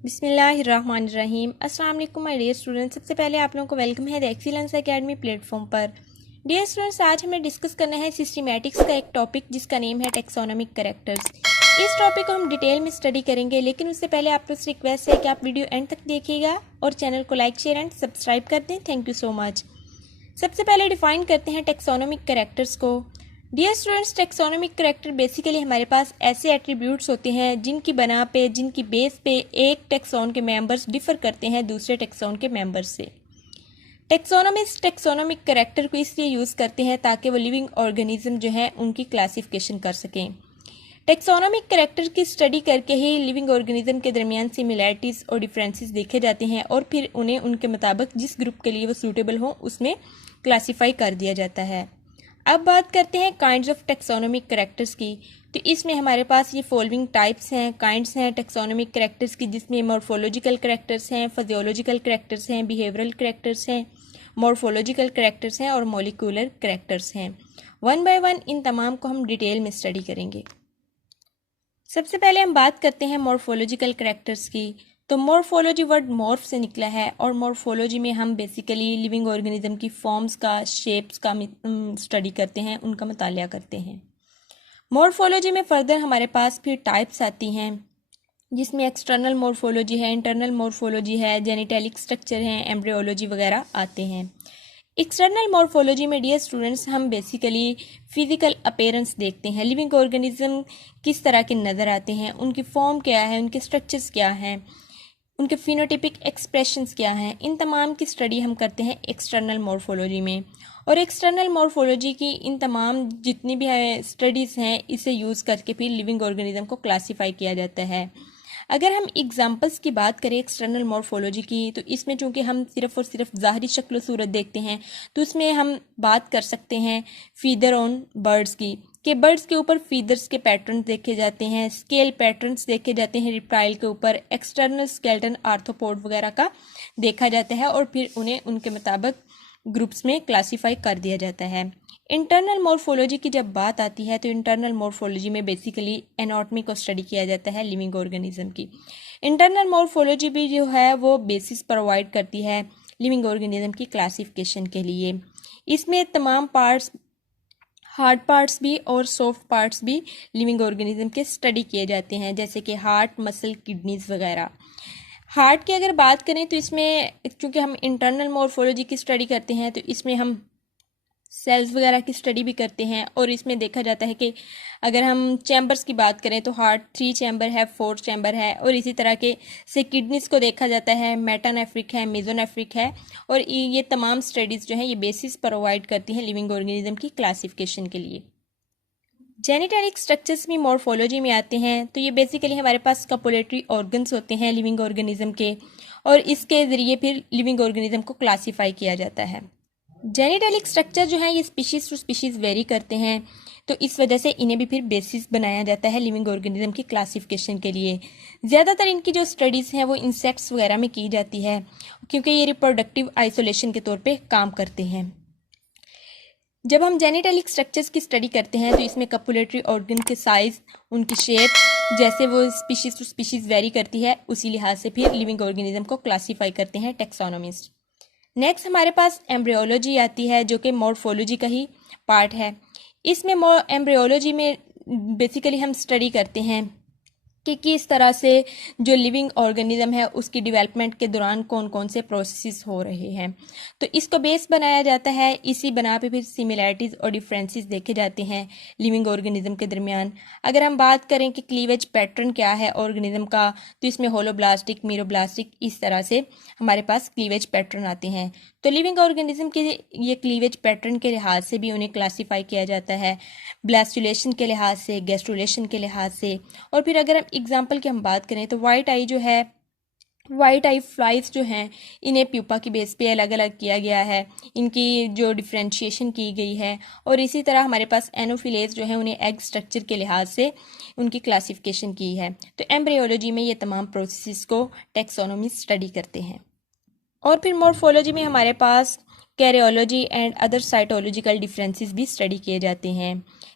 बिस्मिल्लाहिर्रहमानिर्रहीम। अस्सलाम वालेकुम माय डियर स्टूडेंट्स। सबसे पहले आप लोगों को वेलकम है द एक्सीलेंस एकेडमी प्लेटफॉर्म पर। डियर स्टूडेंट्स, आज हमें डिस्कस करना है सिस्टमैटिक्स का एक टॉपिक जिसका नेम है टेक्सोनोमिक कैरेक्टर्स। इस टॉपिक को हम डिटेल में स्टडी करेंगे, लेकिन उससे पहले आप लोग से रिक्वेस्ट है कि आप वीडियो एंड तक देखिएगा और चैनल को लाइक शेयर एंड सब्सक्राइब कर दें। Thank you so much. सबसे पहले डिफाइन करते हैं टेक्सोनोमिक कैरेक्टर्स को। Dear students, taxonomic character basically हमारे पास ऐसे एट्रीब्यूट्स होते हैं जिनकी बना पे, जिनकी बेस पे एक टेक्सोन के मेंबर्स डिफर करते हैं दूसरे टेक्सोन के मेंबर्स से। टेक्सोनोमिस्ट टेक्सोनोमिक कैरेक्टर को इसलिए यूज़ करते हैं ताकि वो लिविंग ऑर्गेनिज्म जो है उनकी क्लासिफिकेशन कर सकें। टेक्सोनोमिक कैरेक्टर की स्टडी करके ही लिविंग ऑर्गेनिज्म के दरमियान सिमिलैरिटीज़ और डिफरेंसेस देखे जाते हैं और फिर उन्हें उनके मुताबिक जिस ग्रुप के लिए वो सूटेबल हो उसमें क्लासीफाई कर दिया जाता है। अब बात करते हैं काइंड्स ऑफ टेक्सोनोमिक कैरेक्टर्स की। तो इसमें हमारे पास ये फॉलोइंग टाइप्स हैं, काइंड्स हैं टेक्सोनोमिक कैरेक्टर्स की, जिसमें मॉर्फोलॉजिकल कैरेक्टर्स हैं, फिजियोलॉजिकल कैरेक्टर्स हैं, बिहेवियरल कैरेक्टर्स हैं, मॉर्फोलॉजिकल कैरेक्टर्स हैं और मॉलिक्यूलर कैरेक्टर्स हैं। वन बाय वन इन तमाम को हम डिटेल में स्टडी करेंगे। सबसे पहले हम बात करते हैं मॉर्फोलॉजिकल कैरेक्टर्स की। तो मॉर्फोलॉजी वर्ड मॉर्फ से निकला है और मॉर्फोलॉजी में हम बेसिकली लिविंग ऑर्गेनिज्म की फॉर्म्स का, शेप्स का स्टडी करते हैं, उनका मुतालिया करते हैं। मॉर्फोलॉजी में फर्दर हमारे पास फिर टाइप्स आती हैं, जिसमें एक्सटर्नल मॉर्फोलॉजी है, इंटरनल मॉर्फोलॉजी है, जेनिटैलिक स्ट्रक्चर हैं, एम्ब्रियोलॉजी वगैरह आते हैं। एक्सटर्नल मॉर्फोलॉजी में डियर स्टूडेंट्स हम बेसिकली फिजिकल अपीयरेंस देखते हैं, लिविंग ऑर्गेनिज्म किस तरह के नज़र आते हैं, उनकी फॉर्म क्या है, उनके स्ट्रक्चर्स क्या हैं, उनके फिनोटिपिक एक्सप्रेशंस क्या हैं, इन तमाम की स्टडी हम करते हैं एक्सटर्नल मॉर्फोलॉजी में। और एक्सटर्नल मॉर्फोलॉजी की इन तमाम जितनी भी स्टडीज़ हैं इसे यूज़ करके फिर लिविंग ऑर्गेनिज्म को क्लासीफाई किया जाता है। अगर हम एग्जांपल्स की बात करें एक्सटर्नल मॉर्फोलॉजी की, तो इसमें चूंकि हम सिर्फ और सिर्फ ज़ाहरी शक्ल सूरत देखते हैं, तो उसमें हम बात कर सकते हैं फीदर ऑन बर्ड्स की, कि बर्ड्स के ऊपर फीदर्स के पैटर्न देखे जाते हैं, स्केल पैटर्न्स देखे जाते हैं रिप्टाइल के ऊपर, एक्सटर्नल स्केलेटन आर्थ्रोपोड वगैरह का देखा जाता है और फिर उन्हें उनके मुताबिक ग्रुप्स में क्लासीफाई कर दिया जाता है। इंटरनल मॉर्फोलॉजी की जब बात आती है तो इंटरनल मॉर्फोलॉजी में बेसिकली एनाटॉमी को स्टडी किया जाता है लिविंग ऑर्गेनिज्म की। इंटरनल मॉर्फोलॉजी भी जो है वो बेसिस प्रोवाइड करती है लिविंग ऑर्गेनिज्म की क्लासिफिकेशन के लिए। इसमें तमाम पार्ट्स, हार्ड पार्ट्स भी और सॉफ्ट पार्ट्स भी लिविंग ऑर्गेनिज्म के स्टडी किए जाते हैं, जैसे कि हार्ट, मसल, किडनीज वगैरह। हार्ट की अगर बात करें तो इसमें चूँकि हम इंटरनल मॉर्फोलॉजी की स्टडी करते हैं तो इसमें हम सेल्स वगैरह की स्टडी भी करते हैं और इसमें देखा जाता है कि अगर हम चैम्बर्स की बात करें तो हार्ट 3 चैम्बर है, 4 चैम्बर है और इसी तरह के से किडनीज को देखा जाता है, मेटानेफ्रिक है, मेसोनेफ्रिक है। और ये तमाम स्टडीज़ जो हैं ये बेसिस प्रोवाइड करती हैं लिविंग ऑर्गेनिज्म की क्लासिफिकेशन के लिए। जेनिटैलिक स्ट्रक्चर्स भी मॉर्फोलॉजी में आते हैं, तो ये बेसिकली हमारे पास स्कोपुलेटरी ऑर्गन्स होते हैं लिविंग ऑर्गेनिज्म के और इसके ज़रिए फिर लिविंग ऑर्गेनिज्म को क्लासीफाई किया जाता है। जेनिटैलिक स्ट्रक्चर जो है ये स्पीशीज़ टू स्पीशीज़ वेरी करते हैं, तो इस वजह से इन्हें भी फिर बेसिस बनाया जाता है लिविंग ऑर्गेनिज्म की क्लासिफिकेशन के लिए। ज़्यादातर इनकी जो स्टडीज़ हैं वो इंसेक्ट्स वगैरह में की जाती है, क्योंकि ये रिप्रोडक्टिव आइसोलेशन के तौर पे काम करते हैं। जब हम जेनिटैलिक स्ट्रक्चर्स की स्टडी करते हैं तो इसमें कपुलेटरी ऑर्गन के साइज़, उनकी शेप, जैसे वो स्पीशीज़ टू स्पीशीज़ वेरी करती है, उसी लिहाज से फिर लिविंग ऑर्गेनिज्म को क्लासीफाई करते हैं टेक्सोनोमिस्ट। नेक्स्ट हमारे पास एम्ब्रियोलॉजी आती है, जो कि मॉर्फोलॉजी का ही पार्ट है। इसमें एम्ब्रियोलॉजी में बेसिकली हम स्टडी करते हैं कि किस तरह से जो लिविंग ऑर्गेनिज्म है उसकी डेवलपमेंट के दौरान कौन कौन से प्रोसेसेस हो रहे हैं, तो इसको बेस बनाया जाता है। इसी बना पे फिर सिमिलैरिटीज़ और डिफरेंसेस देखे जाते हैं लिविंग ऑर्गेनिज्म के दरमियान। अगर हम बात करें कि क्लीवेज पैटर्न क्या है ऑर्गेनिज्म का, तो इसमें होलोब्लास्टिक, मीरोब्लास्टिक, इस तरह से हमारे पास क्लीवेज पैटर्न आते हैं। तो लिविंग ऑर्गेनिज्म के ये क्लीवेज पैटर्न के लिहाज से भी उन्हें क्लासीफाई किया जाता है, ब्लास्टुलेशन के लिहाज से, गैस्ट्रुलेशन के लिहाज से। और फिर अगर हम एग्जाम्पल की हम बात करें तो वाइट आई जो है, वाइट आई फ्लाइज जो हैं इन्हें प्यूपा की बेस पे अलग अलग किया गया है, इनकी जो डिफ्रेंशिएशन की गई है। और इसी तरह हमारे पास एनोफिलेज जो है उन्हें एग स्ट्रक्चर के लिहाज से उनकी क्लासिफिकेशन की है। तो एम्ब्रियोलॉजी में ये तमाम प्रोसेसेस को टेक्सोनोमिस्ट स्टडी करते हैं। और फिर मॉर्फोलॉजी में हमारे पास karyology and other cytological differences भी स्टडी किए जाते हैं।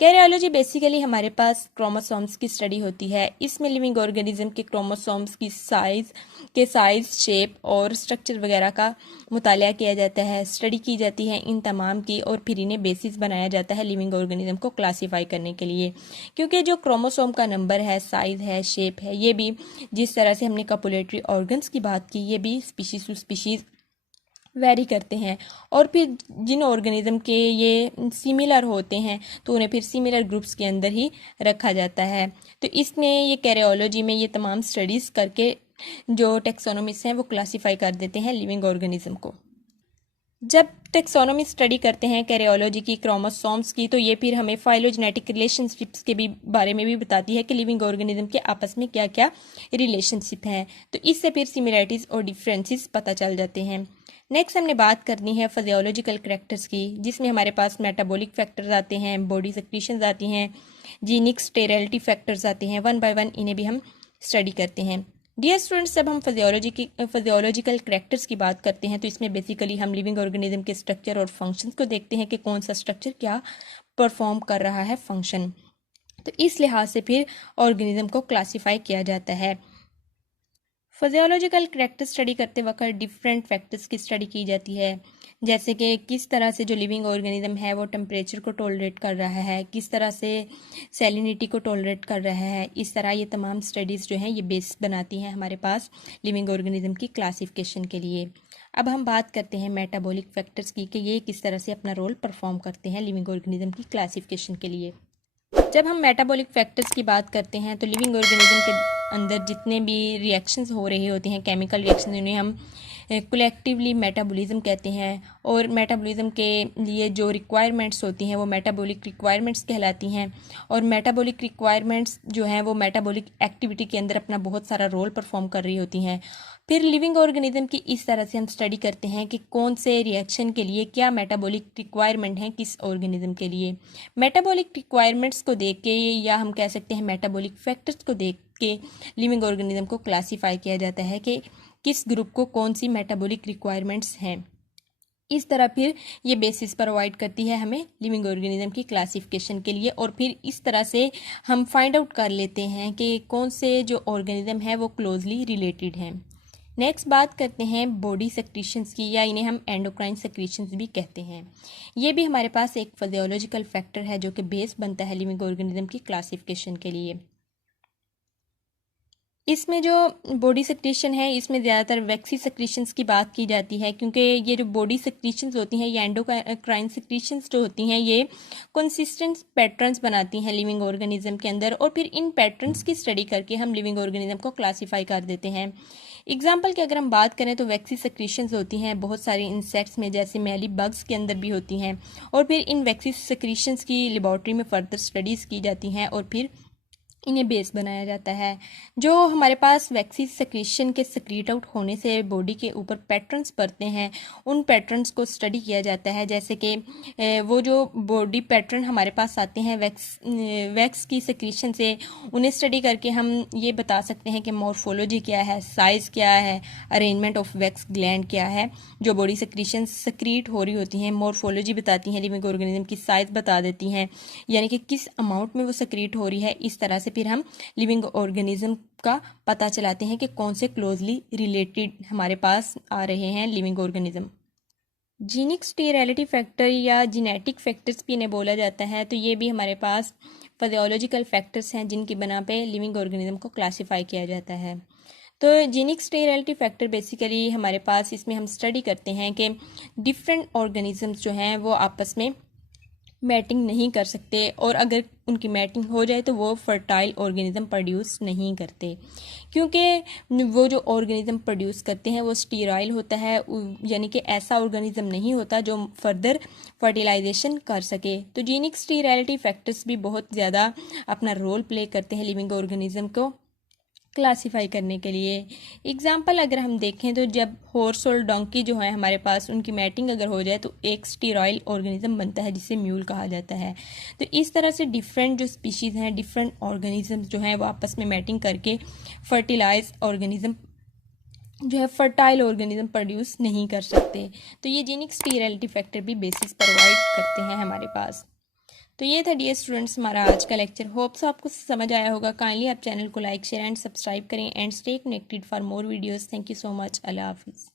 कैरियोलॉजी बेसिकली हमारे पास क्रोमोसोम्स की स्टडी होती है। इसमें लिविंग ऑर्गेनिज्म के क्रोमोसोम्स की साइज, शेप और स्ट्रक्चर वगैरह का मुताला किया जाता है, स्टडी की जाती है इन तमाम की, और फिर इन्हें बेसिस बनाया जाता है लिविंग ऑर्गेनिज्म को क्लासीफाई करने के लिए। क्योंकि जो क्रोमोसोम का नंबर है, साइज है, शेप है, ये भी जिस तरह से हमने कपुलेटरी ऑर्गन्स की बात की, ये भी स्पीशीज टू स्पीशीज वेरी करते हैं। और फिर जिन ऑर्गेनिज्म के ये सिमिलर होते हैं तो उन्हें फिर सिमिलर ग्रुप्स के अंदर ही रखा जाता है। तो इसमें ये कैरियोलॉजी में ये तमाम स्टडीज़ करके जो टेक्सोनोमिस्ट हैं वो क्लासीफाई कर देते हैं लिविंग ऑर्गेनिज्म को। जब टेक्सोनोमी स्टडी करते हैं कैरियोलॉजी की, क्रोमोसोम्स की, तो ये फिर हमें फाइलोजेनेटिक रिलेशनशिप्स के भी बारे में भी बताती है कि लिविंग ऑर्गेनिज्म के आपस में क्या क्या रिलेशनशिप हैं। तो इससे फिर सिमिलरिटीज़ और डिफरेंसेस पता चल जाते हैं। नेक्स्ट हमने बात करनी है फिजियोलॉजिकल करैक्टर्स की, जिसमें हमारे पास मेटाबॉलिक फैक्टर्स आते हैं, बॉडी सेक्रीशंस आती हैं, जीनिक स्टेरिलिटी फैक्टर्स आते हैं। वन बाय वन इन्हें भी हम स्टडी करते हैं। डियर स्टूडेंट्स, जब हम फिजियोलॉजिकल करैक्टर्स की बात करते हैं तो इसमें बेसिकली हम लिविंग ऑर्गेनिज्म के स्ट्रक्चर और फंक्शंस को देखते हैं कि कौन सा स्ट्रक्चर क्या परफॉर्म कर रहा है फंक्शन। तो इस लिहाज से फिर ऑर्गेनिज्म को क्लासीफाई किया जाता है। फिजियोलॉजिकल करैक्टर स्टडी करते वक्त डिफरेंट फैक्टर्स की स्टडी की जाती है, जैसे कि किस तरह से जो लिविंग ऑर्गेनिज्म है वो टेम्परेचर को टॉलरेट कर रहा है, किस तरह से सैलिनिटी को टॉलरेट कर रहा है। इस तरह ये तमाम स्टडीज़ जो हैं ये बेस बनाती हैं हमारे पास लिविंग ऑर्गेनिज्म की क्लासिफिकेशन के लिए। अब हम बात करते हैं मेटाबॉलिक फैक्टर्स की कि ये किस तरह से अपना रोल परफॉर्म करते हैं लिविंग ऑर्गेनिज्म की क्लासिफिकेशन के लिए। जब हम मेटाबॉलिक फैक्टर्स की बात करते हैं तो लिविंग ऑर्गेनिज्म के अंदर जितने भी रिएक्शंस हो रहे होते हैं, केमिकल रिएक्शन, उन्हें हम कलेक्टिवली मेटाबॉलिज्म कहते हैं। और मेटाबॉलिज्म के लिए जो रिक्वायरमेंट्स होती हैं वो मेटाबॉलिक रिक्वायरमेंट्स कहलाती हैं। और मेटाबॉलिक रिक्वायरमेंट्स जो हैं वो मेटाबॉलिक एक्टिविटी के अंदर अपना बहुत सारा रोल परफॉर्म कर रही होती हैं। फिर लिविंग ऑर्गेनिज्म की इस तरह से हम स्टडी करते हैं कि कौन से रिएक्शन के लिए क्या मेटाबॉलिक रिक्वायरमेंट है किस ऑर्गेनिज्म के लिए। मेटाबॉलिक रिक्वायरमेंट्स को देख के, या हम कह सकते हैं मेटाबॉलिक फैक्टर्स को देख के, लिविंग ऑर्गेनिज्म को क्लासीफाई किया जाता है कि किस ग्रुप को कौन सी मेटाबॉलिक रिक्वायरमेंट्स हैं। इस तरह फिर ये बेसिस प्रोवाइड करती है हमें लिविंग ऑर्गेनिज्म की क्लासिफिकेशन के लिए। और फिर इस तरह से हम फाइंड आउट कर लेते हैं कि कौन से जो ऑर्गेनिज्म है वो क्लोजली रिलेटेड हैं। नेक्स्ट बात करते हैं बॉडी सेक्रीशंस की, या इन्हें हम एंडोक्राइन सेक्रीशंस भी कहते हैं। ये भी हमारे पास एक फिजियोलॉजिकल फैक्टर है जो कि बेस बनता है लिविंग ऑर्गेनिज्म की क्लासिफिकेशन के लिए। इसमें जो बॉडी सेक्रीशन है इसमें ज़्यादातर वैक्सी सेक्रीशंस की बात की जाती है, क्योंकि ये जो बॉडी सेक्रीशंस होती हैं, ये एंडोक्राइन सेक्रीशंस जो होती हैं, ये कंसिस्टेंट पैटर्न्स बनाती हैं लिविंग ऑर्गेनिज्म के अंदर। और फिर इन पैटर्न्स की स्टडी करके हम लिविंग ऑर्गेनिज्म को क्लासीफाई कर देते हैं। एग्जाम्पल की अगर हम बात करें तो वैक्सी सेक्रीशंस होती हैं बहुत सारे इंसेक्ट्स में, जैसे मेली बग्स के अंदर भी होती हैं। और फिर इन वैक्सी सेक्रीशंस की लेबॉर्ट्री में फर्दर स्टडीज़ की जाती हैं और फिर इन्हें बेस बनाया जाता है। जो हमारे पास वैक्सी सेक्रीशन के सेक्रीट आउट होने से बॉडी के ऊपर पैटर्न्स पड़ते हैं, उन पैटर्न्स को स्टडी किया जाता है। जैसे कि वो जो बॉडी पैटर्न हमारे पास आते हैं वैक्स की सेक्रीशन से, उन्हें स्टडी करके हम ये बता सकते हैं कि मॉर्फोलॉजी क्या है, साइज़ क्या है, अरेंजमेंट ऑफ वैक्स ग्लैंड क्या है। जो बॉडी सेक्रीशन सेक्रीट हो रही होती हैं, मॉर्फोलॉजी बताती हैं, लिविंग ऑर्गेनिज्म की साइज़ बता देती हैं, यानी कि किस अमाउंट में वो सेक्रीट हो रही है। इस तरह से फिर हम लिविंग ऑर्गेनिज्म का पता चलाते हैं कि कौन से क्लोजली रिलेटेड हमारे पास आ रहे हैं living organism. Genic sterility factor या जेनेटिक फैक्टर्स भी इन्हें बोला जाता है। तो ये भी हमारे पास फिजियोलॉजिकल फैक्टर्स हैं जिनकी बना पे लिविंग ऑर्गेनिज्म को क्लासीफाई किया जाता है। तो जीनिक स्टेरिलिटी फैक्टर बेसिकली हमारे पास, इसमें हम स्टडी करते हैं कि डिफरेंट ऑर्गेनिजम्स जो हैं वो आपस में मैटिंग नहीं कर सकते, और अगर उनकी मैटिंग हो जाए तो वो फर्टाइल ऑर्गेनिज्म प्रोड्यूस नहीं करते, क्योंकि वो जो ऑर्गेनिज्म प्रोड्यूस करते हैं वो स्टीराइल होता है, यानी कि ऐसा ऑर्गेनिज्म नहीं होता जो फर्दर फर्टिलाइजेशन कर सके। तो जीनिक स्टीरिलिटी फैक्टर्स भी बहुत ज़्यादा अपना रोल प्ले करते हैं लिविंग ऑर्गेनिज्म को क्लासीफाई करने के लिए। एग्जाम्पल अगर हम देखें तो जब हॉर्स और डोंकी जो है हमारे पास, उनकी मैटिंग अगर हो जाए तो एक स्टीरॉयल ऑर्गेनिज्म बनता है जिसे म्यूल कहा जाता है। तो इस तरह से डिफरेंट जो स्पीशीज़ हैं, डिफरेंट ऑर्गेनिज्म जो हैं वो आपस में मैटिंग करके फर्टिलाइज ऑर्गेनिज्म जो है फर्टाइल ऑर्गेनिज्म प्रोड्यूस नहीं कर सकते। तो ये जीनिक स्टीरिलिटी फैक्टर भी बेसिस प्रोवाइड करते हैं हमारे पास। तो ये था डियर स्टूडेंट्स हमारा आज का लेक्चर। होप्स आपको समझ आया होगा। काइंडली आप चैनल को लाइक शेयर एंड सब्सक्राइब करें and stay connected for more videos. Thank you so much. Allah हाफिज़।